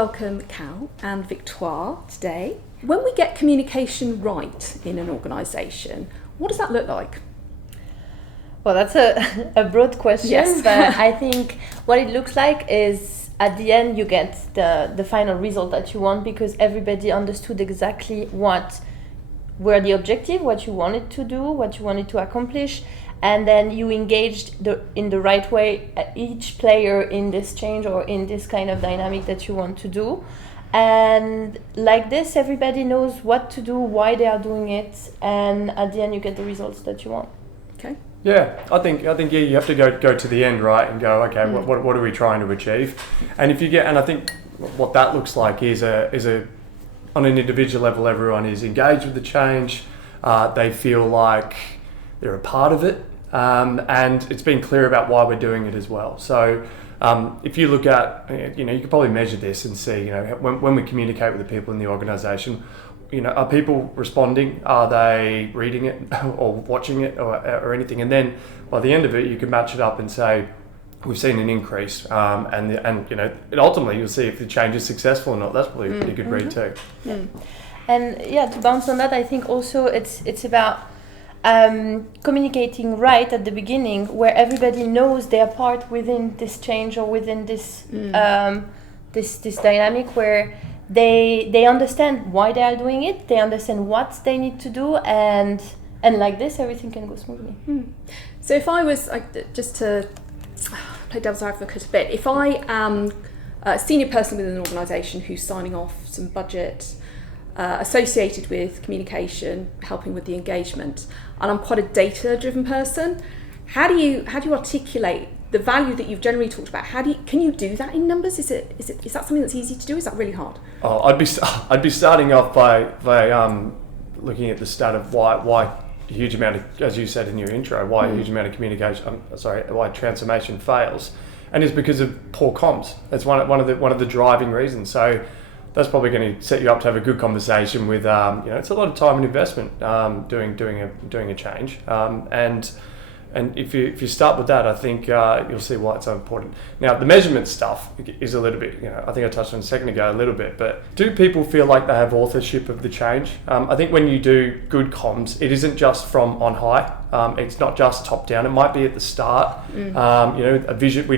welcome Cal and Victoire today. When we get communication right in an organisation, what does that look like? Well, that's a broad question, yes. But I think what it looks like is at the end you get the final result that you want, because everybody understood exactly what were the objective, what you wanted to do, what you wanted to accomplish, and then you engaged in the right way each player in this change or in this kind of dynamic that you want to do. And like this, everybody knows what to do, why they are doing it, and at the end you get the results that you want. Okay. Yeah, I think you have to go to the end, right, and go, okay, what are we trying to achieve? And if you get, and I think what that looks like is on an individual level, everyone is engaged with the change. They feel like they're a part of it, and it's been clear about why we're doing it as well. So if you look at, you can probably measure this and see, when we communicate with the people in the organisation, are people responding? Are they reading it or watching it or anything? And then by the end of it, you can match it up and say, we've seen an increase, and ultimately you'll see if the change is successful or not. That's probably a pretty good read too. Mm. And to bounce on that, I think also it's about communicating right at the beginning, where everybody knows their part within this change or within this this dynamic, where they understand why they are doing it, they understand what they need to do, and like this everything can go smoothly. So if I was, just to play devil's advocate a bit, if I am a senior person within an organisation who's signing off some budget associated with communication, helping with the engagement, and I'm quite a data-driven person, how do you articulate the value that you've generally talked about? Can you do that in numbers? Is that something that's easy to do? Is that really hard? Oh, I'd be starting off by looking at the stat of why a huge amount of, as you said in your intro, why a huge amount of communication, why transformation fails, and it's because of poor comms. That's one of the driving reasons. So that's probably going to set you up to have a good conversation with, it's a lot of time and investment doing a change, and if you start with that, I think you'll see why it's so important. Now, the measurement stuff is a little bit, I think I touched on a second ago a little bit, but do people feel like they have authorship of the change? I think when you do good comms, it isn't just from on high. It's not just top down. It might be at the start. A vision. We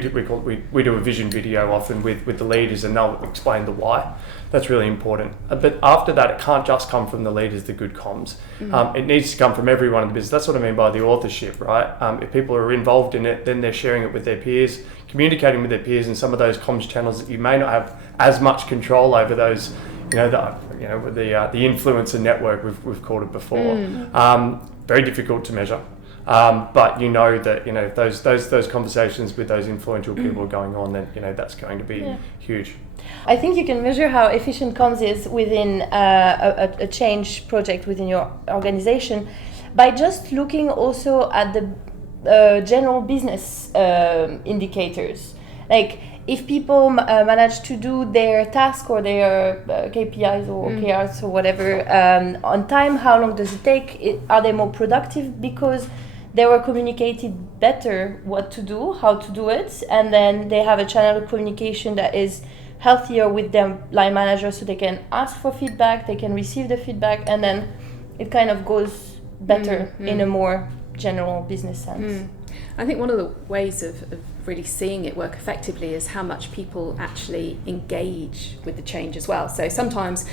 do a vision video often with the leaders, and they'll explain the why. That's really important. But after that, it can't just come from the leaders, the good comms. It needs to come from everyone in the business. That's what I mean by the authorship, right? If people are involved in it, then they're sharing it with their peers, communicating with their peers in some of those comms channels that you may not have as much control over. Those, the influencer network, we've called it before. Very difficult to measure. But that those conversations with those influential people are going on, then that's going to be huge. I think you can measure how efficient comms is within a change project within your organization by just looking also at the general business indicators. Like if people manage to do their task or their KPIs or OKRs or whatever on time, how long does it take? Are they more productive because they were communicated better what to do, how to do it, and then they have a channel of communication that is healthier with their line manager, so they can ask for feedback, they can receive the feedback, and then it kind of goes better in a more general business sense. I think one of the ways of really seeing it work effectively is how much people actually engage with the change as well. So sometimes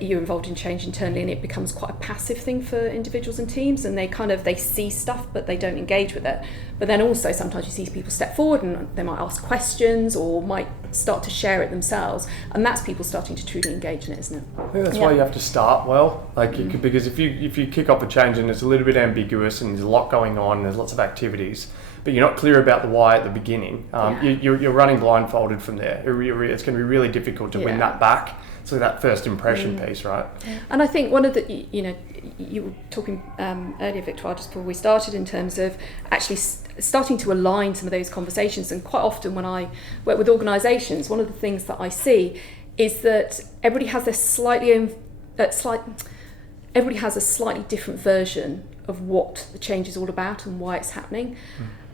you're involved in change internally and it becomes quite a passive thing for individuals and teams, and they see stuff but they don't engage with it. But then also sometimes you see people step forward and they might ask questions or might start to share it themselves, and that's people starting to truly engage in it, isn't it? I think that's why you have to start well, because if you kick off a change and it's a little bit ambiguous and there's a lot going on and there's lots of activities, but you're not clear about the why at the beginning, you're running blindfolded from there. It's going to be really difficult to win that back. So that first impression piece, right? And I think one of the, you were talking earlier, Victoire, just before we started, in terms of actually starting to align some of those conversations. And quite often when I work with organisations, one of the things that I see is that everybody has a slightly different version of what the change is all about and why it's happening.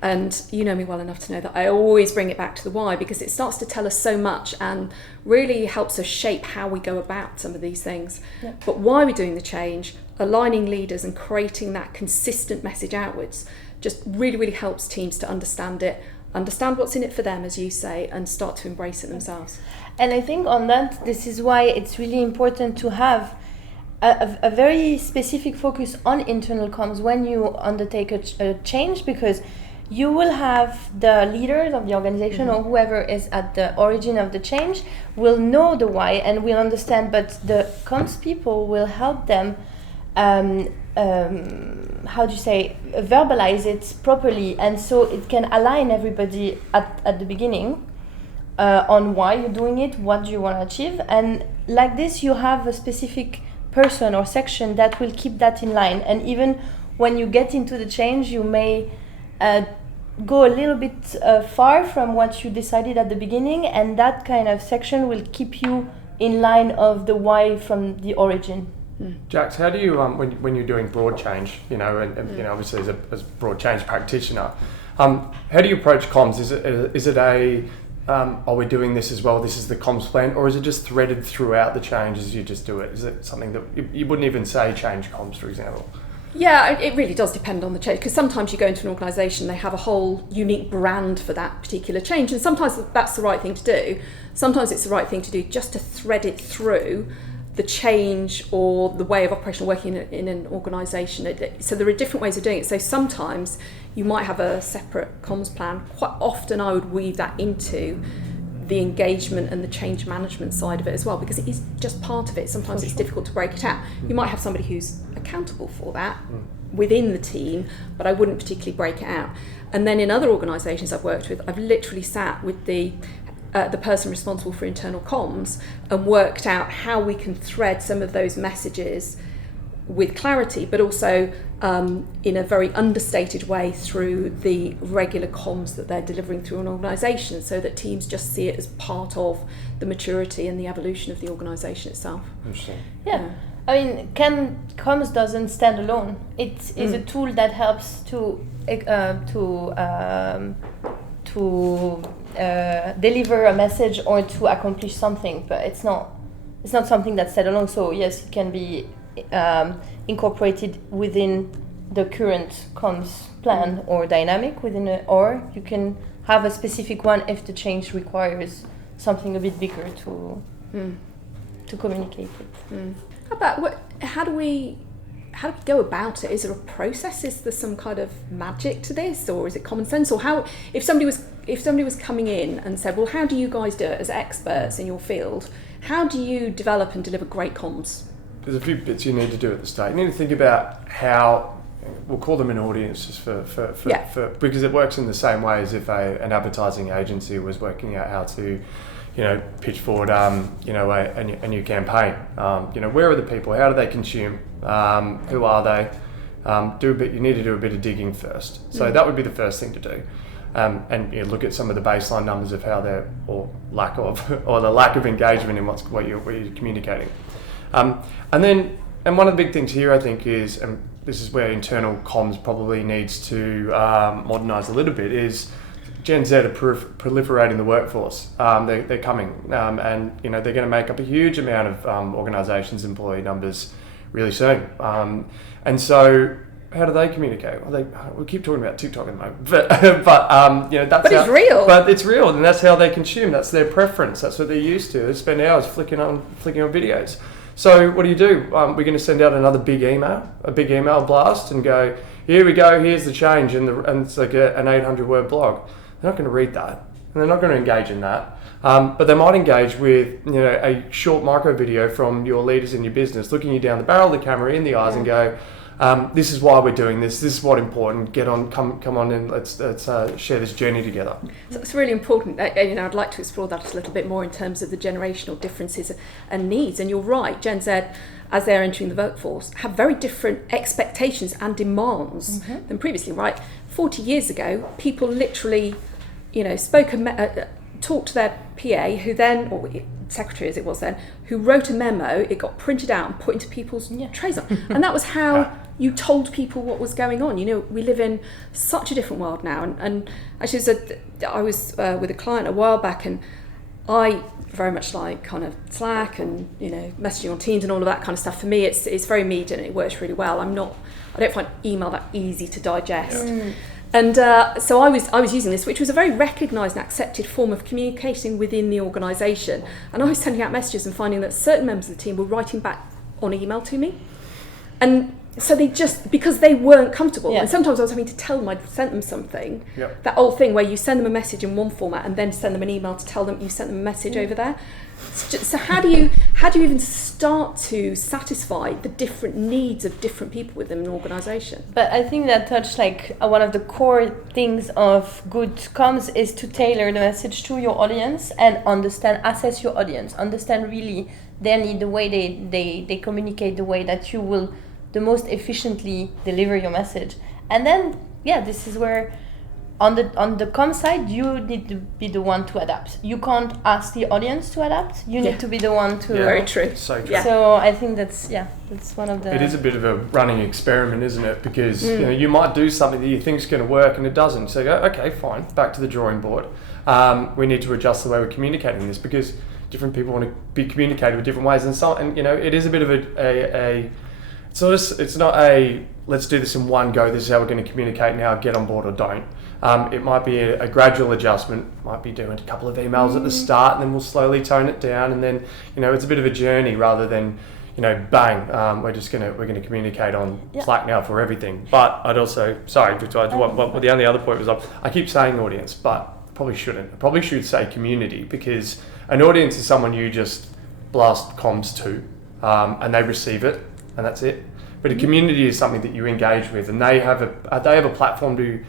And you know me well enough to know that I always bring it back to the why, because it starts to tell us so much and really helps us shape how we go about some of these things. Yeah. But why we're doing the change, aligning leaders and creating that consistent message outwards just really, really helps teams to understand it, understand what's in it for them, as you say, and start to embrace it themselves. And I think on that, this is why it's really important to have a very specific focus on internal comms when you undertake a change, because you will have the leaders of the organization or whoever is at the origin of the change will know the why and will understand, but the comms people will help them verbalize it properly, and so it can align everybody at the beginning on why you're doing it, what do you want to achieve, and like this you have a specific person or section that will keep that in line. And even when you get into the change, you may go a little bit far from what you decided at the beginning, and that kind of section will keep you in line of the why from the origin. Jax, how do you when you're doing broad change, you know, and you know, obviously as a broad change practitioner, how do you approach comms? Is it a are we doing this as well? This is the comms plan, or is it just threaded throughout the change as you just do it? Is it something that you wouldn't even say change comms, for example? Yeah, it really does depend on the change, because sometimes you go into an organisation, they have a whole unique brand for that particular change, and sometimes that's the right thing to do. Sometimes it's the right thing to do just to thread it through the change or the way of operational working in an organisation. So there are different ways of doing it. So sometimes you might have a separate comms plan. Quite often I would weave that into the engagement and the change management side of it as well, because it is just part of it. Sometimes it's difficult to break it out. You might have somebody who's accountable for that within the team, but I wouldn't particularly break it out. And then in other organisations I've worked with, I've literally sat with the person responsible for internal comms and worked out how we can thread some of those messages with clarity, but also in a very understated way through the regular comms that they're delivering through an organisation, so that teams just see it as part of the maturity and the evolution of the organisation itself. Interesting. Yeah. I mean, comms doesn't stand alone. It is a tool that helps to deliver a message or to accomplish something, but it's not something that's stand alone. So yes, it can be incorporated within the current comms plan or dynamic within it, or you can have a specific one if the change requires something a bit bigger to communicate it. How do we go about it? Is there a process? Is there some kind of magic to this, or is it common sense? Or how, if somebody was coming in and said, well, how do you guys do it as experts in your field? How do you develop and deliver great comms? There's a few bits you need to do at the start. You need to think about how, we'll call them an audience just for because it works in the same way as if an advertising agency was working out how to, you know, pitch forward, you know, a new campaign. You know, where are the people? How do they consume? Who are they? You need to do a bit of digging first. So that would be the first thing to do. And you know, look at some of the baseline numbers of how they're, or the lack of engagement in what you're communicating. And one of the big things here, I think, is, and this is where internal comms probably needs to modernise a little bit, is Gen Z are proliferating the workforce. They're coming, and you know, they're going to make up a huge amount of organisations' employee numbers really soon. And so, how do they communicate? Well, we keep talking about TikTok at the moment, but you know, that's it's real. But it's real, and that's how they consume. That's their preference. That's what they're used to. They spend hours flicking on videos. So what do? We're going to send out another big email blast, and go, here we go. Here's the change, and it's like an 800-word blog. They're not going to read that, and they're not going to engage in that. But they might engage with, you know, a short micro video from your leaders in your business, looking you down the barrel of the camera in the eyes, and go, this is why we're doing this. This is what's important. Get on, come on, and let's share this journey together. So it's really important. You know, I'd like to explore that a little bit more in terms of the generational differences and needs. And you're right, Gen Z, as they're entering the workforce, have very different expectations and demands than previously. Right, 40 years ago, people literally, you know, talked to their PA, who then, or secretary as it was then, who wrote a memo. It got printed out and put into people's trays, and that was how you told people what was going on. You know, we live in such a different world now. And actually, I was with a client a while back, and I very much like kind of Slack and, you know, messaging on Teams and all of that kind of stuff. For me, it's very immediate and it works really well. I don't find email that easy to digest. And so I was using this, which was a very recognised and accepted form of communicating within the organisation. And I was sending out messages and finding that certain members of the team were writing back on email to me. And so they just, because they weren't comfortable. And sometimes I was having to tell them I'd sent them something. That old thing where you send them a message in one format and then send them an email to tell them you sent them a message over there. So how do you even start to satisfy the different needs of different people within an organisation? But I think that touched like one of the core things of good comms is to tailor the message to your audience and assess your audience, understand really their need, the way they communicate, the way that you will the most efficiently deliver your message. And then this is where on the comm side, you need to be the one to adapt. You can't ask the audience to adapt. You need to be the one to. Very true. So true. So I think that's one of the. It is a bit of a running experiment, isn't it? Because you know, you might do something that you think is going to work and it doesn't. So you go, okay, fine, back to the drawing board. We need to adjust the way we're communicating this because different people want to be communicated with different ways, and you know, it is a bit of a so it's not a let's do this in one go. This is how we're going to communicate now. Get on board or don't. It might be a gradual adjustment. Might be doing a couple of emails at the start, and then we'll slowly tone it down. And then, you know, it's a bit of a journey rather than, you know, bang. We're gonna communicate on Slack now for everything. But I'd also Victoire. The only other point was I keep saying audience, but I probably shouldn't. I probably should say community, because an audience is someone you just blast comms to, and they receive it, and that's it. But a community is something that you engage with, and they have a platform to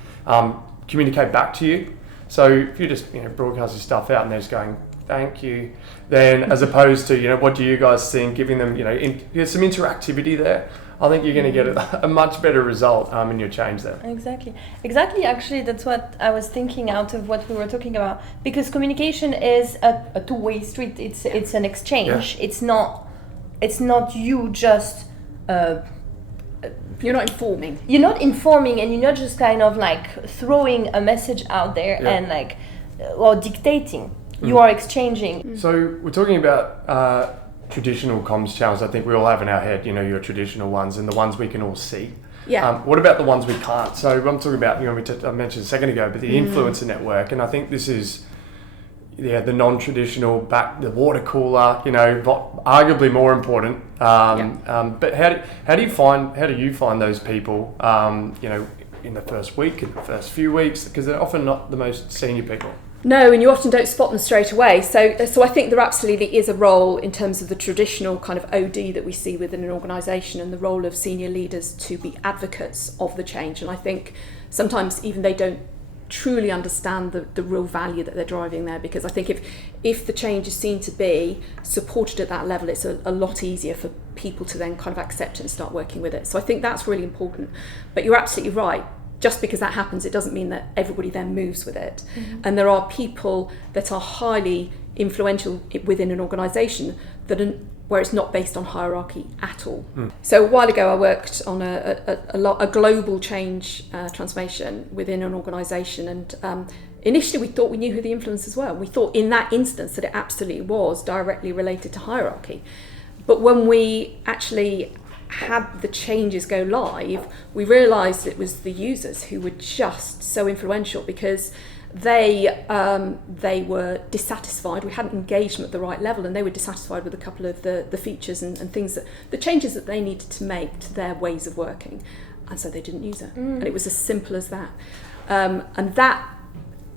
communicate back to you. So if you just, you know, broadcast your stuff out and they're just going thank you, then as opposed to, you know, what do you guys think, giving them, you know, some interactivity there, I think you're going to get a much better result in your change there. Exactly. Actually, that's what I was thinking out of what we were talking about, because communication is a two-way street. It's an exchange. It's not you just. You're not informing. You're not informing, and you're not just kind of like throwing a message out there and like, or dictating. You are exchanging. So we're talking about traditional comms channels. I think we all have in our head, you know, your traditional ones and the ones we can all see. What about the ones we can't? So I'm talking about, you know, I mentioned a second ago, but the influencer network, and I think this is the non-traditional, the water cooler, you know, arguably more important. But how do you find those people, you know, in the first week, in the first few weeks, because they're often not the most senior people? No, and you often don't spot them straight away. So I think there absolutely is a role in terms of the traditional kind of OD that we see within an organisation, and the role of senior leaders to be advocates of the change. And I think sometimes even they don't truly understand the real value that they're driving there, because I think if the change is seen to be supported at that level, it's a lot easier for people to then kind of accept it and start working with it. So I think that's really important. But you're absolutely right. Just because that happens, it doesn't mean that everybody then moves with it. And there are people that are highly influential within an organisation where it's not based on hierarchy at all. So a while ago I worked on a global change transformation within an organisation, and initially we thought we knew who the influencers were. We thought in that instance that it absolutely was directly related to hierarchy. But when we actually had the changes go live, we realised it was the users who were just so influential, because they were dissatisfied. We hadn't engaged them at the right level, and they were dissatisfied with a couple of the features and things the changes that they needed to make to their ways of working, and so they didn't use it. And it was as simple as that. And that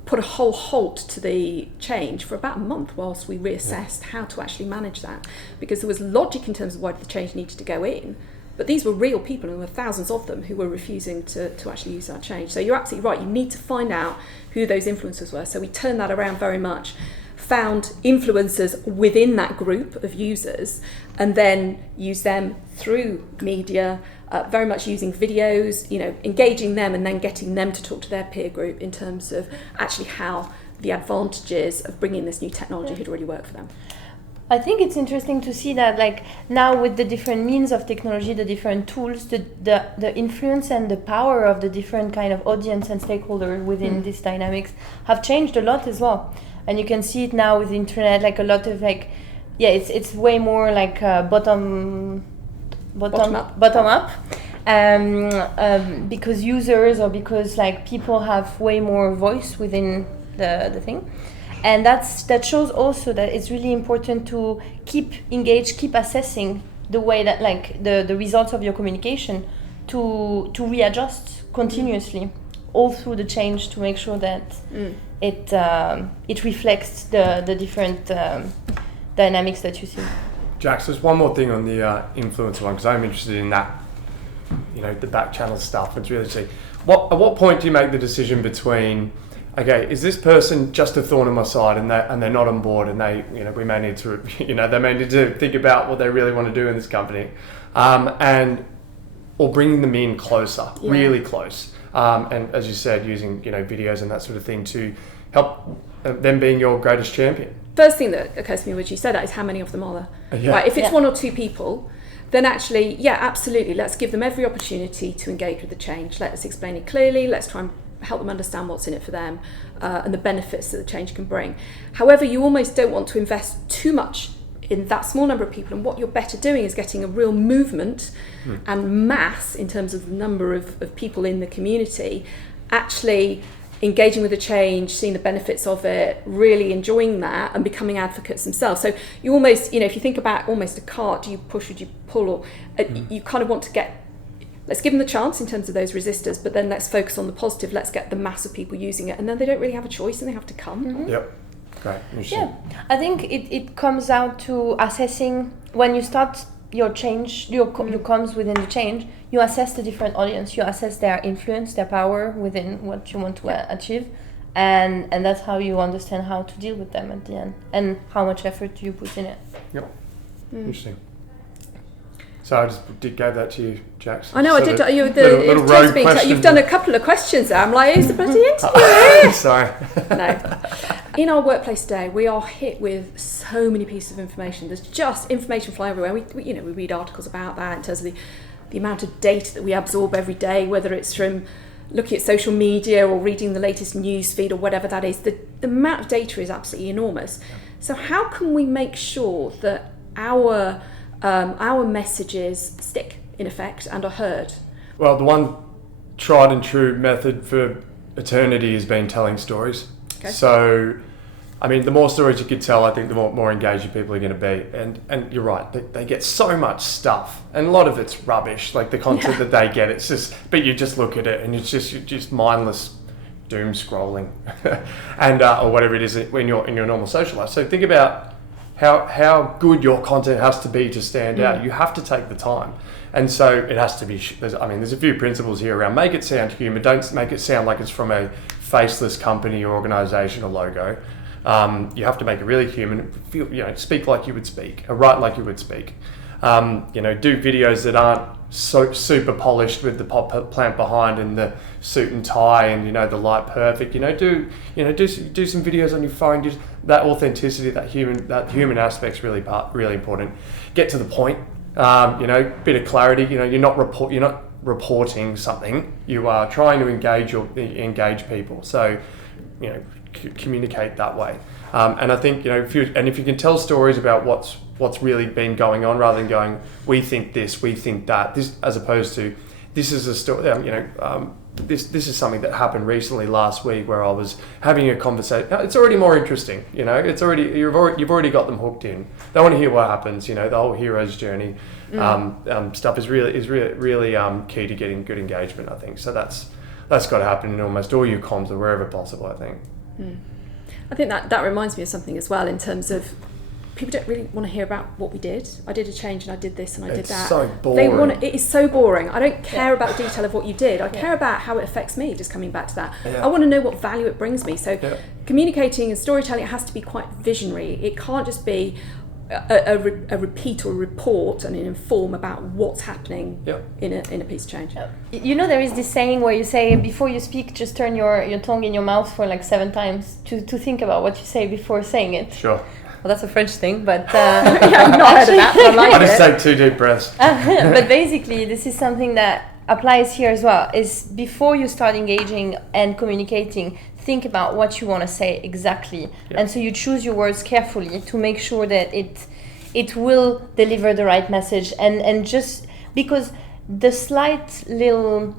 put a whole halt to the change for about a month whilst we reassessed how to actually manage that, because there was logic in terms of why the change needed to go in, but these were real people, and there were thousands of them who were refusing to actually use that change. So you're absolutely right, you need to find out who those influencers were. So we turned that around very much, found influencers within that group of users, and then use them through media, very much using videos, you know, engaging them and then getting them to talk to their peer group in terms of actually how the advantages of bringing this new technology had really worked for them. I think it's interesting to see that, like, now with the different means of technology, the different tools, the influence and the power of the different kind of audience and stakeholders within these dynamics have changed a lot as well. And you can see it now with the internet, like a lot of like, it's way more like bottom up. Because users or because like people have way more voice within the thing. And that shows also that it's really important to keep engaged, keep assessing the way that like the results of your communication to readjust continuously all through the change to make sure that it reflects the different dynamics that you see. Jax, there's one more thing on the influencer one, because I'm interested in that, the back channel stuff. It's really see at what point do you make the decision between, okay, is this person just a thorn in my side and they're not on board, and we may need to, they may need to think about what they really want to do in this company, or bringing them in closer, really close, and as you said, using videos and that sort of thing to help them being your greatest champion. First thing that occurs to me when you said that is how many of them are there? Yeah. Right, if it's one or two people, then actually, absolutely, let's give them every opportunity to engage with the change. Let's explain it clearly. Let's try and help them understand what's in it for them and the benefits that the change can bring. However, you almost don't want to invest too much in that small number of people, and what you're better doing is getting a real movement and mass in terms of the number of people in the community actually engaging with the change, seeing the benefits of it, really enjoying that and becoming advocates themselves. So you almost, if you think about almost a cart, do you push or do you pull, or you kind of want to let's give them the chance in terms of those resistors, but then let's focus on the positive. Let's get the mass of people using it, and then they don't really have a choice and they have to come. Yep. Great. Yeah, I think it comes out to assessing when you start your change, your comms within the change, you assess the different audience, you assess their influence, their power within what you want to achieve, and that's how you understand how to deal with them at the end, and how much effort do you put in it. Yep. Interesting. So I just gave that to you, Jax. I know, I did. Little rogue question. You've done a couple of questions there. I'm like, who's the bloody interviewer? Sorry. No. In our workplace today, we are hit with so many pieces of information. There's just information flying everywhere. We read articles about that in terms of the amount of data that we absorb every day, whether it's from looking at social media or reading the latest news feed or whatever that is. The amount of data is absolutely enormous. So how can we make sure that our messages stick, in effect, and are heard? Well, the one tried and true method for eternity has been telling stories. Okay. So, I mean, the more stories you could tell, I think the more engaged people are going to be. And you're right, they get so much stuff, and a lot of it's rubbish, like the content that they get. It's just, but you just look at it and it's just mindless doom scrolling, and or whatever it is in your normal social life. So think about how good your content has to be to stand out. You have to take the time. And so it has to be, there's a few principles here around make it sound human, don't make it sound like it's from a faceless company or organisation or logo. You have to make it really human, speak like you would speak, or write like you would speak. Do videos that aren't so super polished with the pop plant behind and the suit and tie and the light perfect. Do some videos on your phone. Just that authenticity, that human aspect's really important. Get to the point. Bit of clarity. You're not reporting something. You are trying to engage people. So, communicate that way. And I think if you can tell stories about what's really been going on, rather than going, we think this, we think that, this, as opposed to, this is a story. This is something that happened recently last week where I was having a conversation. It's already more interesting. It's already you've already got them hooked in. They want to hear what happens. The whole hero's journey stuff is really key to getting good engagement, I think. So that's got to happen in almost all your comms or wherever possible, I think. I think that reminds me of something as well, in terms of people don't really want to hear about what we did. I did a change and I did this and I did that. It's so boring. It is so boring. I don't care about the detail of what you did. I care about how it affects me, just coming back to that. I want to know what value it brings me. So communicating and storytelling, it has to be quite visionary. It can't just be a repeat or a report and an inform about what's happening in a piece of change. There is this saying where you say, before you speak, just turn your tongue in your mouth for like 7 times to think about what you say before saying it. Sure. Well, that's a French thing, but Yeah, I've not heard of that, but I like I just it. take 2 deep breaths. but basically, this is something that applies here as well. Is before you start engaging and communicating, think about what you want to say exactly, and so you choose your words carefully to make sure that it will deliver the right message. And just because the slight little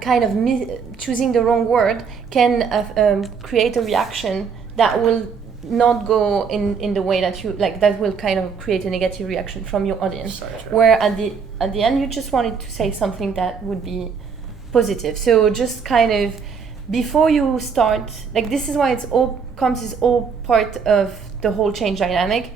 kind of choosing the wrong word can create a reaction that will not go in the way that you like, that will kind of create a negative reaction from your audience. So true. Where at the end you just wanted to say something that would be positive. So just kind of before you start, like, this is why it's all comms is all part of the whole change dynamic.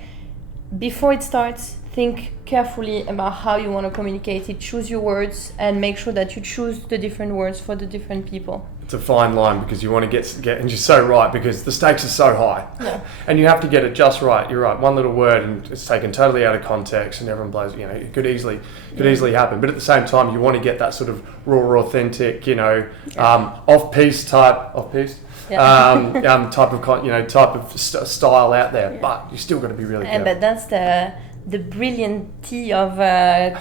Before it starts, think carefully about how you want to communicate it, choose your words, and make sure that you choose the different words for the different people. It's a fine line because you want to get and you're so right, because the stakes are so high. Yeah. And you have to get it just right. You're right. One little word and it's taken totally out of context and everyone blows, it could easily happen. But at the same time, you want to get that sort of raw, authentic, off-piece type of style out there. But you still got to be really careful. But that's the brilliancy of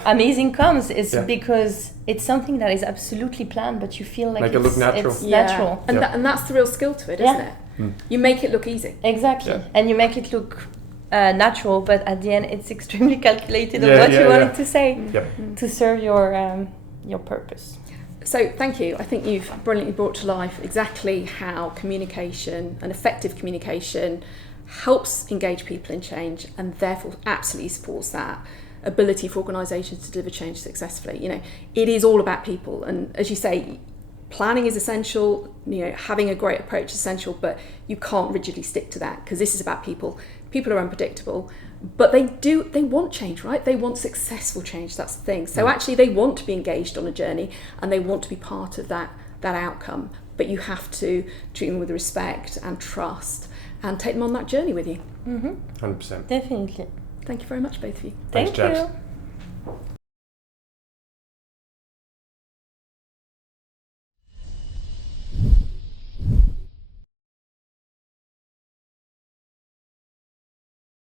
amazing comms is because it's something that is absolutely planned, but you feel like Make it look natural. It's natural. And that's the real skill to it, isn't it? You make it look easy. Exactly. And you make it look natural, but at the end it's extremely calculated of what you wanted to say to serve your purpose. So thank you. I think you've brilliantly brought to life exactly how communication and effective communication helps engage people in change, and therefore absolutely supports that ability for organisations to deliver change successfully. It is all about people, and as you say, planning is essential, having a great approach is essential, but you can't rigidly stick to that because this is about people. People are unpredictable, but they want change, right? They want successful change, that's the thing. So actually they want to be engaged on a journey and they want to be part of that outcome, but you have to treat them with respect and trust and take them on that journey with you. 100%. Definitely. Thank you very much, both of you. Thank Thanks, you. chaps.